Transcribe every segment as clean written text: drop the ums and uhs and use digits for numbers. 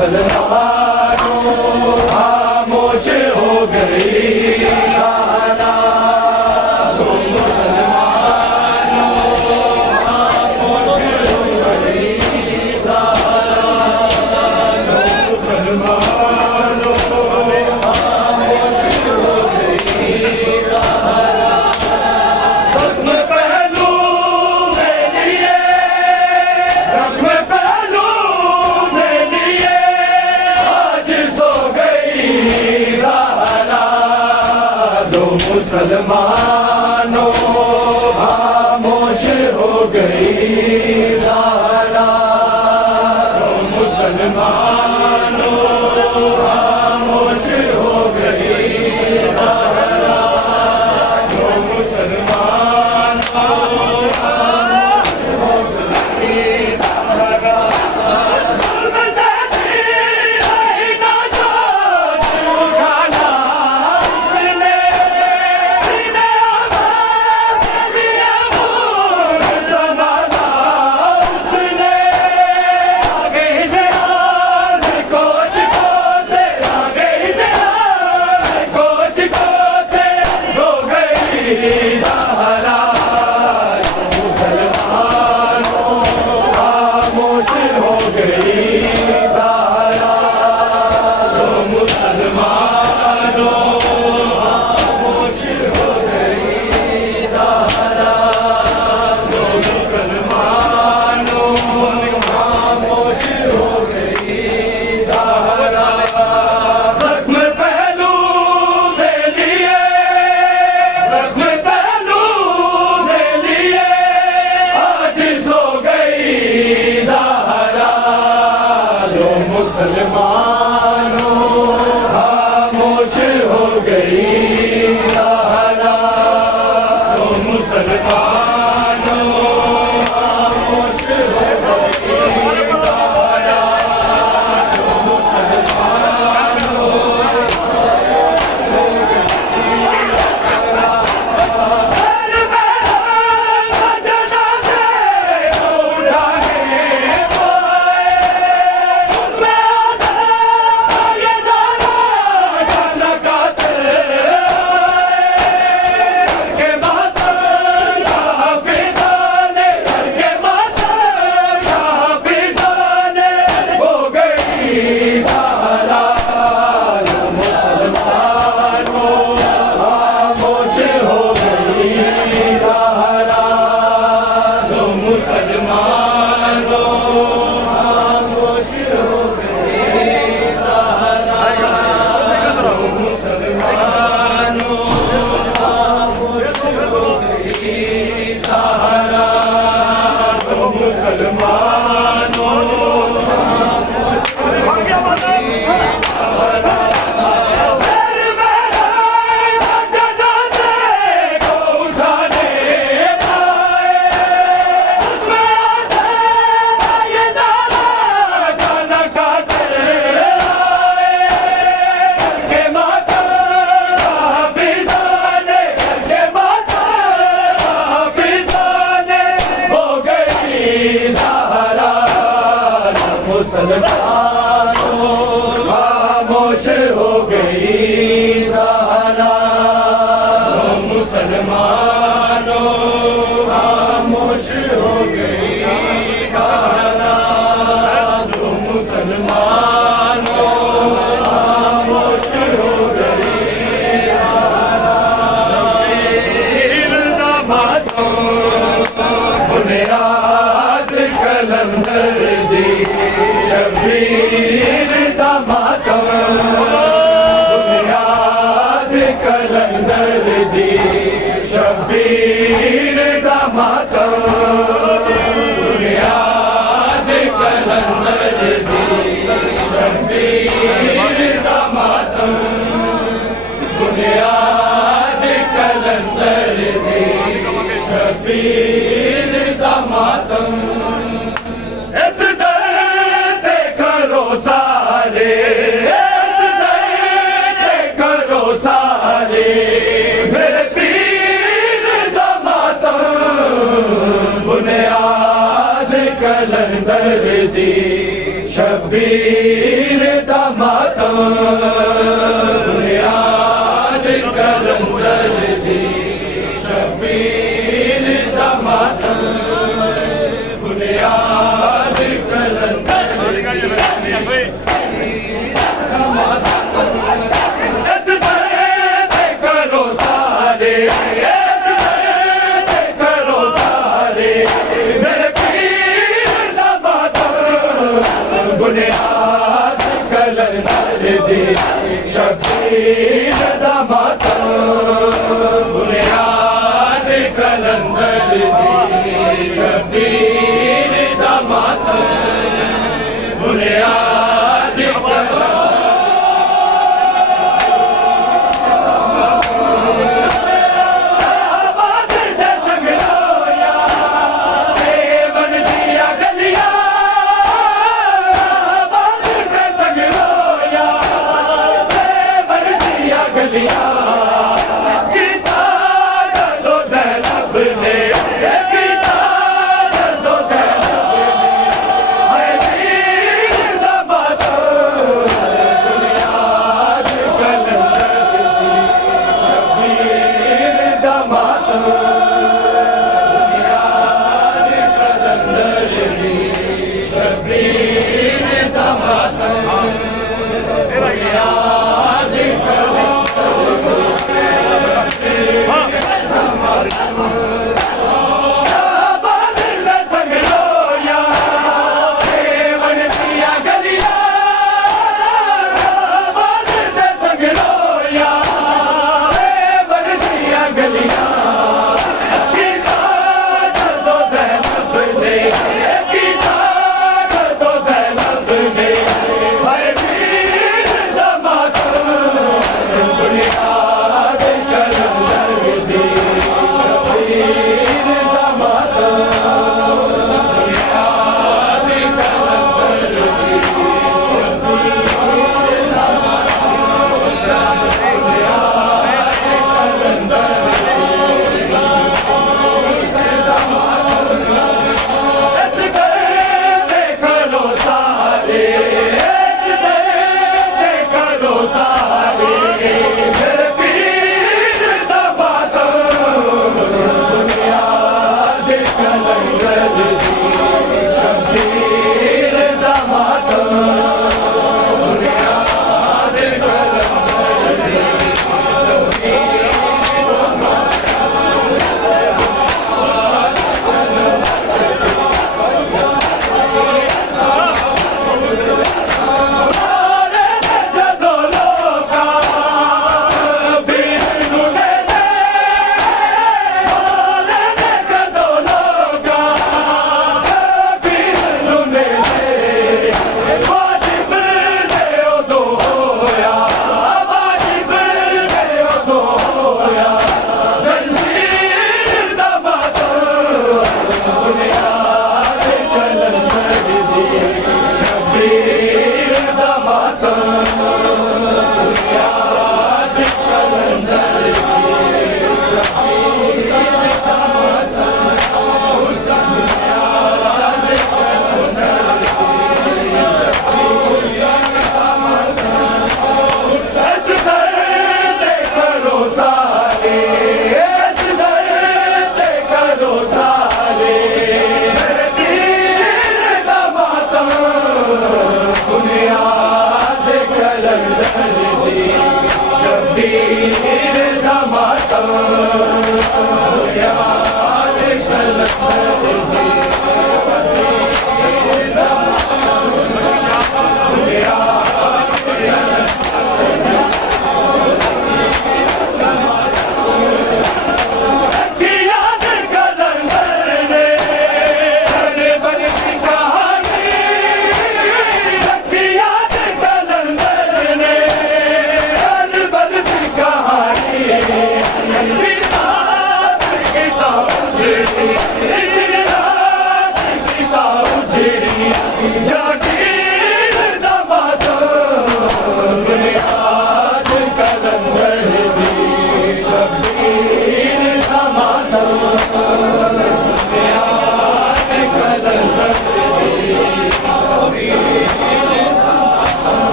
मुसलमानों खामोश हो गई ज़हरा, दो मुसलमानों खामोश हो गई ज़हरा, दो मुसलमानों खामोश हो गई ज़हरा। ज़ख्म पहलू में लिए, ज़ख्म पहलू में लिए आज सो गई ज़हरा, दो मुसलमानों खामोश हो गई ज़हरा, दो मुसलमानों खामोश हो गई ज़हरा, दो मुसलमानों खामोश हो गई ज़हरा। जुल्म से दिल ना छोड़ उठाना उसने, सीने आवाज़ दिया मूड संभाला उसने, आगे से आन कोशिशों से, आगे से आन कोशिशों से हो गई ज़हरा, मुसलमानों खामोश हो गई ज़हरा, दो मुसलमानों खामोश हो गई ज़हरा, दो मुसलमानों खामोश हो गई ज़हरा। ज़ख्म पहलू में लिए, ज़ख्म पहलू में लिए आज सो गई ज़हरा, दो मुसलमानों खामोश हो गई ज़हरा, दो मुसलमानों खामोश हो गई ज़हरा, दो मुसलमानों मुसलमानों खामोश हो गई ज़हरा, दो मुसलमानों खामोश हो गई ज़हरा, दो मुसलमानों खामोश हो गई ज़हरा। शबीर दामादों बुनियाद कलंदर दी, शबीर दामादों बुनियाद कलंदर दी, शबीर दामादों बुनियाद कलंदर दी, शबीर दामादों बुनियाद कलंदर दी, शबीर दामादों। इस दर्द करो सारे, इस दर्द करो सारे, मेरे पीर दामादों बुनियाद कलंदर दी, शबीर दा मातम बुनियाद कलंदर दी शबीर दा मातम बुनियाद कलंदर दी इस दर्द करो सारे इस दर्द करो सारे मेरे पीर दा मातम बुनियाद कलंदर दी शबीर दा मातम बुनियाद कलंदर दी शबीर दा मातम बुनियाद आबाद दे संगलोया सेवन दिया गलियां आबाद दे संगलोया सेवन दिया गलियां गीता दो ज़ैनब ने गीता दो ज़ैनब ने हाय वीर दा मातम बुनियाद कलंदर दी शबीर दा मातम बुनियाद कलंदर दी शबीर दा मातम बुनियाद आबाद दे संगलोया सेवन दिया गलियां आबाद दे संगलोया सेवन दिया गलियां गीता दो ज़ैनब ने गीता दो ज़ैनब ने हाय वीर दा मातम बुनियाद कलंदर दी शबीर दा मातम बुनियाद कलंदर दी शबीर दा इस दर्द करो सारे इस दर्द करो सारे मेरे पीर दा मातम बुनियाद कलंदर दी शबीर दा मातम बुनियाद कलंदर दी मारे ने जदों लोकां पीर नूं ले ले मारे ने जदों लोकां पीर नूं ले ले वाजिब ने उदों होया वाजिब ने उदों होया ज़ंजीर दा मातम बुनियाद कलंदर दी शबीर दा मातम बुनियाद कलंदर दी शबीर दा मातम बुनियाद कलंदर इस दर्द करो सारे इस दर्द करो सारे मेरे पीर दा मातम बुनियाद कलंदर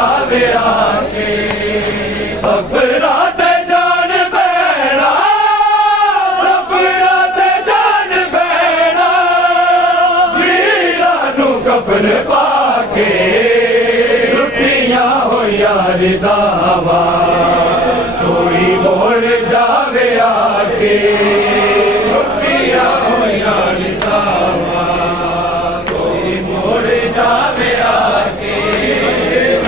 जावे आके सफरा ते जान बैणा सफरा ते जान बैणा वीरा नू कफन पाके लुटियां होया रिदावा कोई मोड़ जावे आके लुटियां होया रिदावा कोई मोड़ जावे आके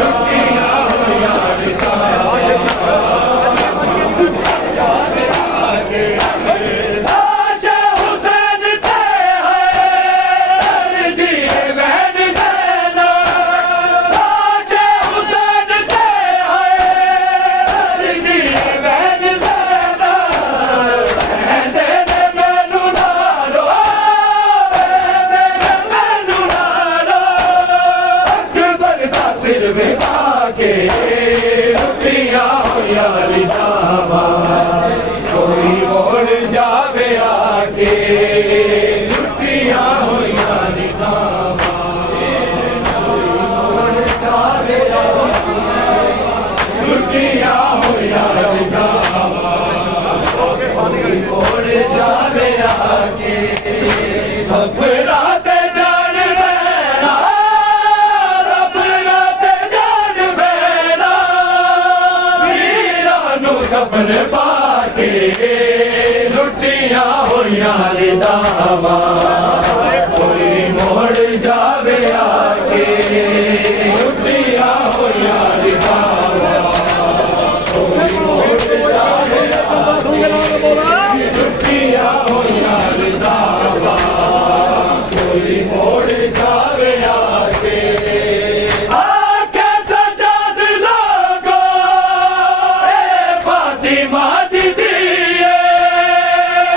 लुटियां होया रिदावा जावे आके आशा हुसैन ते है दिए बहन देना आशा हुसैन ते है दिए बहन देना कहते ने मैनू ना रो मैनू ना रो अकबर दा सिर विखा के लुटियां होया रिदावा कोई मोड़ जावे आके लुटियां होया रिदावा कोई मोड़ जावे आके लुटियां होया रिदावा कोई मोड़ जावे आके सफरा ते जान बैणा सफरा ते जान बैणा वीरा नू कफन पाके लुटियां होया रिदावा कोई मोड़ जावे आके लुटियां होया रिदावा कोई मोड़ जावे आके लुटियां होया रिदावा कोई मोड़ जावे आके आके सजाद लागो ए फातिमा दीदी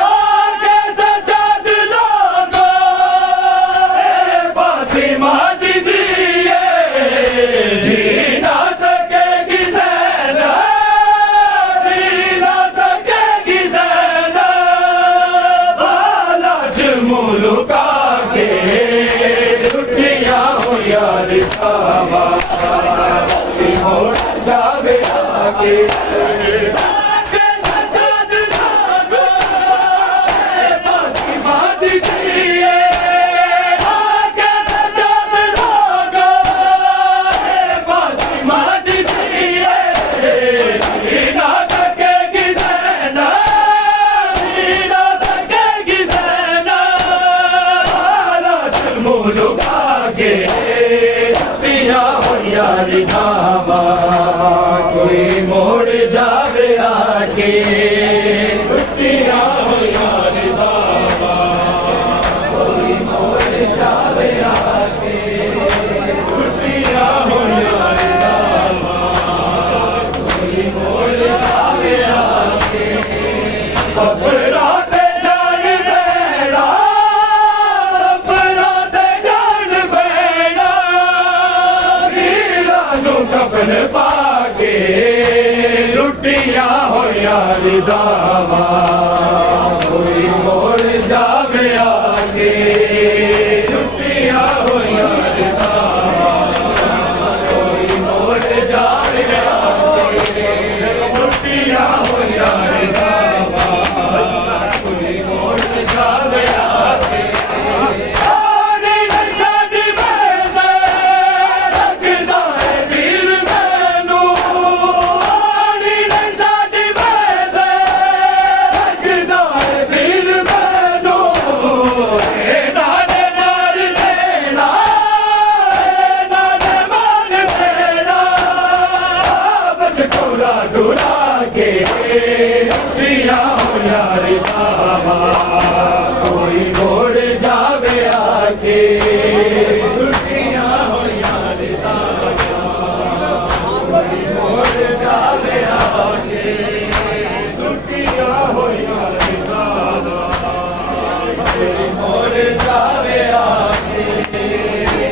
आके सजाद लागो ए फातिमा दीदी जी ना सकेगी ज़ैनब जी ना सकेगी ज़ैनब बालाज मुल्का के लुटियां होया रिदावा मोड़ जावे आके आके सजाद लागो ए फातिमा दीदी आके सजाद लागो ए फातिमा दीदी जी ना सकेगी ज़ैनब जी ना सकेगी ज़ैनब बालाज मुल्का के पिया होया रिदावा कोई मोड़ जावे आके लुटियां होया रिदावा कोई मोड़ जावे आके लुटियां होया रिदावा कोई मोड़ जावे आके सफरा ते जान बैणा सफरा ते जान बैणा वीरा नू कफन पाके लुटियां होया रिदावा कोई मोड़ जावे आके लुटियां होया रिदावा कोई मोड़ जावे आके लुटियां होया रिदावा कोई मोड़ जावे आके आनी नहीं साडी वैसे लगदा है वीर मैनू आनी नहीं साडी वैसे लगदा है वीर मैनू नाने मार देना नाने मार देना बच कोरा डुरा के पिया होया रिदावा कोई मोड़ जावे आके लुटियां होया रिदावा कोई मोड़ जावे आके लुटियां होया रिदावा कोई मोड़ जावे आके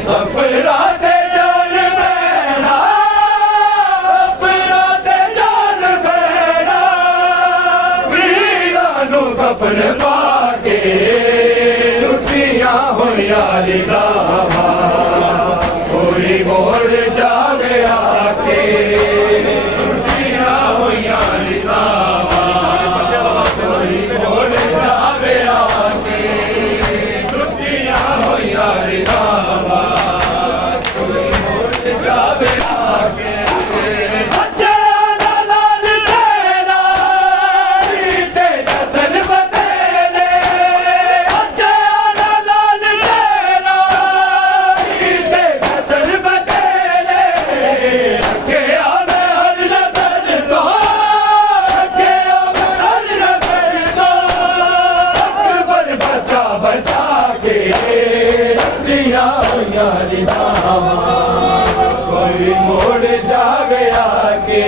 सफरा ते जान बैणा सफरा ते जान बैणा वीरा नू कफन पाके लुटियां होया रिदावा कोई मोड़ जावे आके दिया होइया रिहावां कोई मोड़ जावे आके